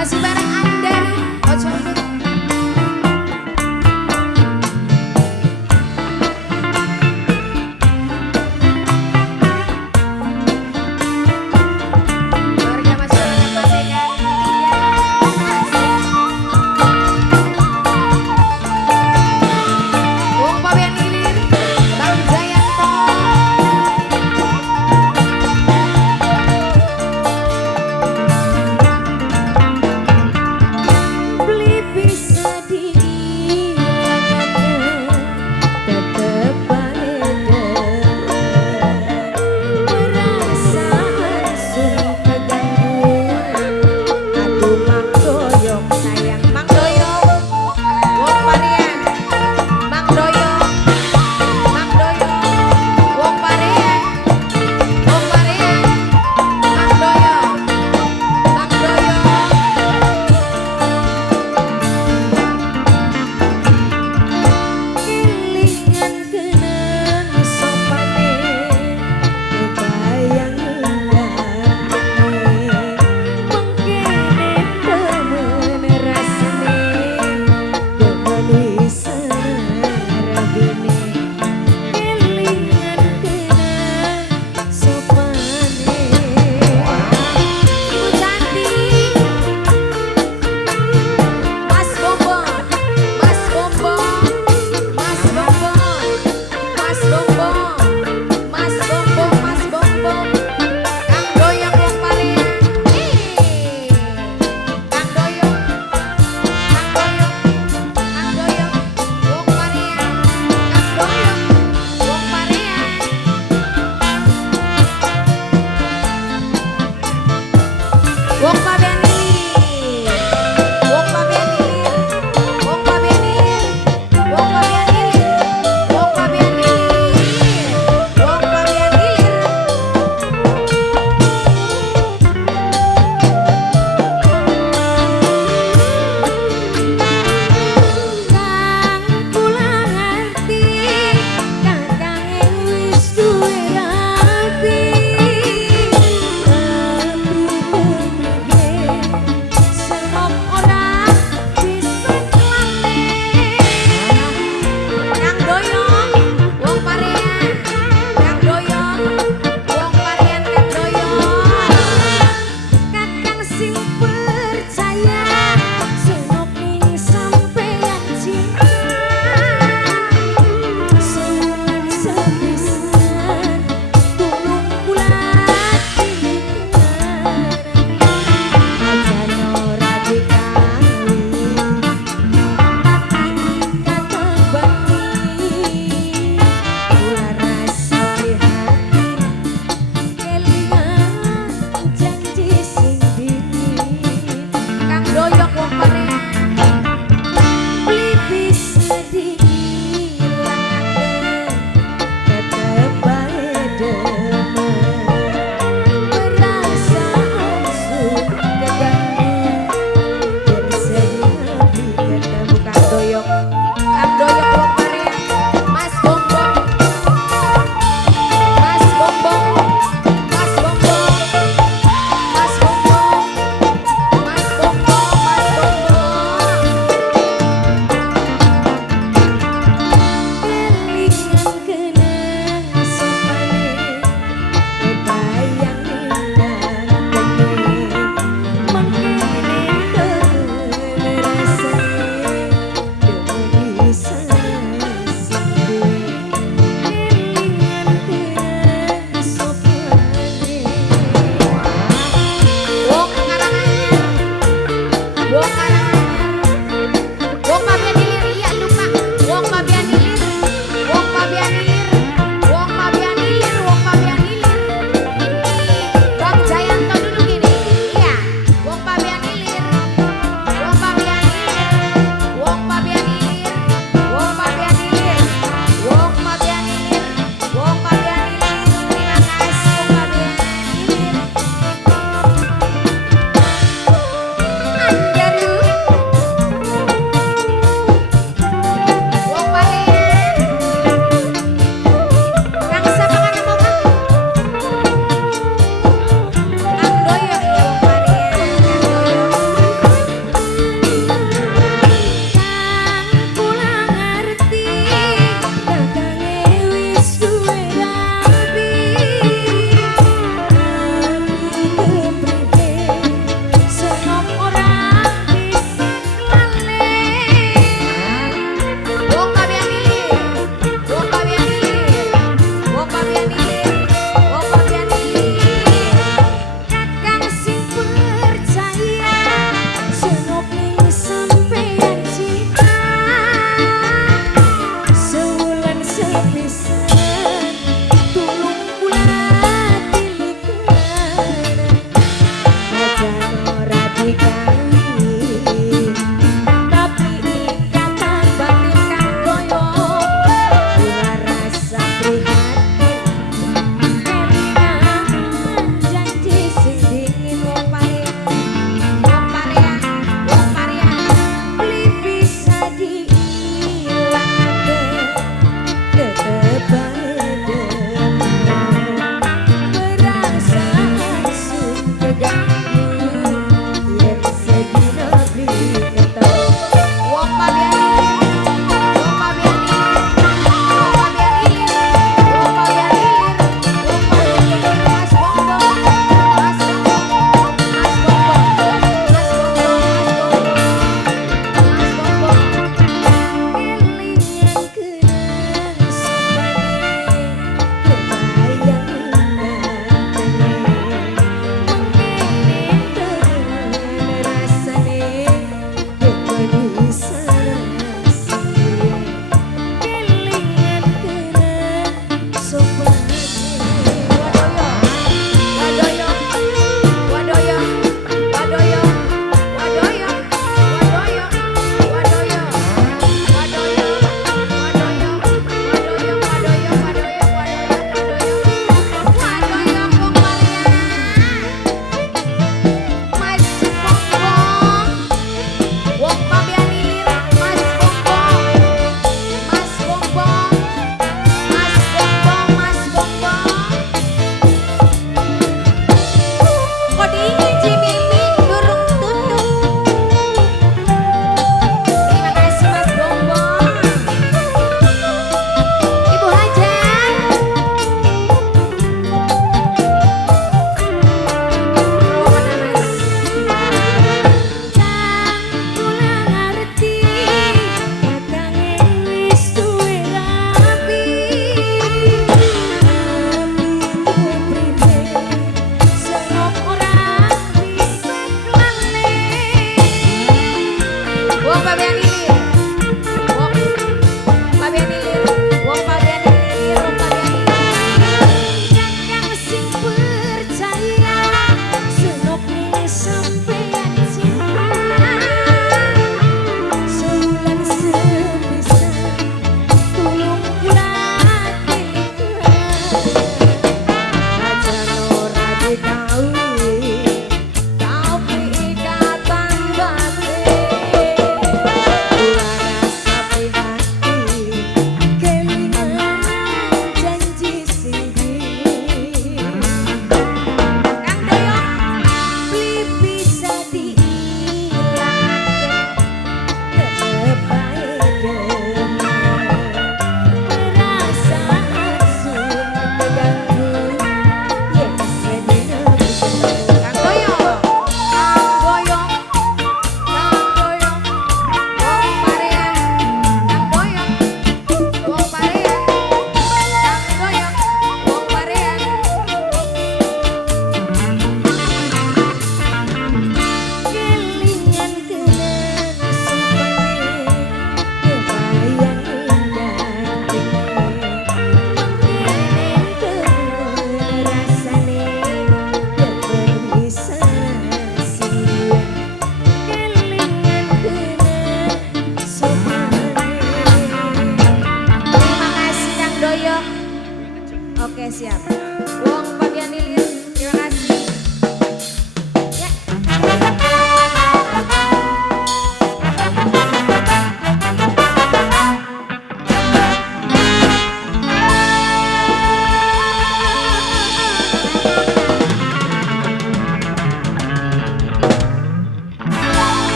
Masih bareng Andar Ojo. Keluarga masyarakat Merdeka Wong Pabean Ilir, Bang Jayanto. Beli bisa diingatkan, tetep beda. Perasaan sering keganggu. Aduh Mang Doyong sayang, Mang Doyong, Wong Parian, Mang Doyong, Mang Doyong, Wong Parian, Wong Parian, Mang Doyong, Mang Doyong. Kelingan kenang sopane, kebayang indahne, mengkene temen rasane, kemanisan rabine. Kelingan kenang sopane. Ibu cantik, Mas Bombong, Mas Bombong, Mas Bombong, Mas Bombong, Mas Bombong, Mas Bombong. Kang Doyong Wong Parian. Kang Doyong, Kang Doyong, Kang Doyong Wong Parian. Kang Doyong Wong Parian. Wong Pabean Ilir, Wong Pabean Ilir, Wong Pabean Ilir, Wong Pabean Ilir, Wong Pabean Ilir, Wong Pabean Ilir. Kang kula ngerti, kakang wis duwe rapi. Senop ora bisa kelane. Kang Doyong Wong Parian, Kang Doyong Wong Parian, Kang Doyong. Kakang sing percaya, senop ning sampeyan cinta. Suwun sepisan, tulung kula tingan. Ajan ora dikawin, tapi kata bakti. Kula rasa prihatin, kelingan janji sing dingin. Kang Doyong Wong Parian, beli bisa dihilangkan, tetep bae demen. Perasaan sun keganggu, bersedih ketemu Kang Doyong, Kang Doyong Wong Parian. Mas Bombong, Mas Bombong, Mas Bombong, Mas Bombong, Mas Bombong, Mas Bombong. Kelingan kenang sopane, kebayang indahne, mengkene temen rasane, kemanisan sindui. Kelingan kenang sopane. Wong Karangan, Wong Karangan, Wong Pabean Ilir, iya lupa. Wong Pabean Ilir, Wong Pabean Ilir, Wong Pabean Ilir, Wong Pabean Ilir. Bang Jayanto duduk ini. Iya, Wong Pabean Ilir, Wong Pabean Ilir, Wong Pabean Ilir, Wong Pabean Ilir, Wong Pabean Ilir, Wong Pabean Ilir. Terima kasih Wong Pabean Ilir. Andaru, Wong Parian. Kang siapa kan mau Kang? Kang Doyong Wong Parian, Kang Doyong. Wong pabean ilir.